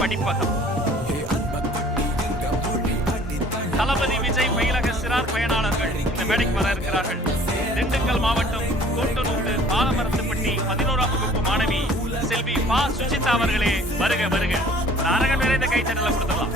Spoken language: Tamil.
படிப்பகம். தளபதி விஜய் மயிலக சிறார் பயனாளர்கள் இந்த மேடைக்கு வர இருக்கிறார்கள். திண்டுக்கல் மாவட்டம் கோட்டனூர் பாலமரத்துப்பட்டி 11ஆம் வகுப்பு மாணவி செல்வி பா சுஜிதா அவர்களே வருக வருக. அரங்கம் நிறைந்த கைத்தட்டலை கொடுத்துடலாம்.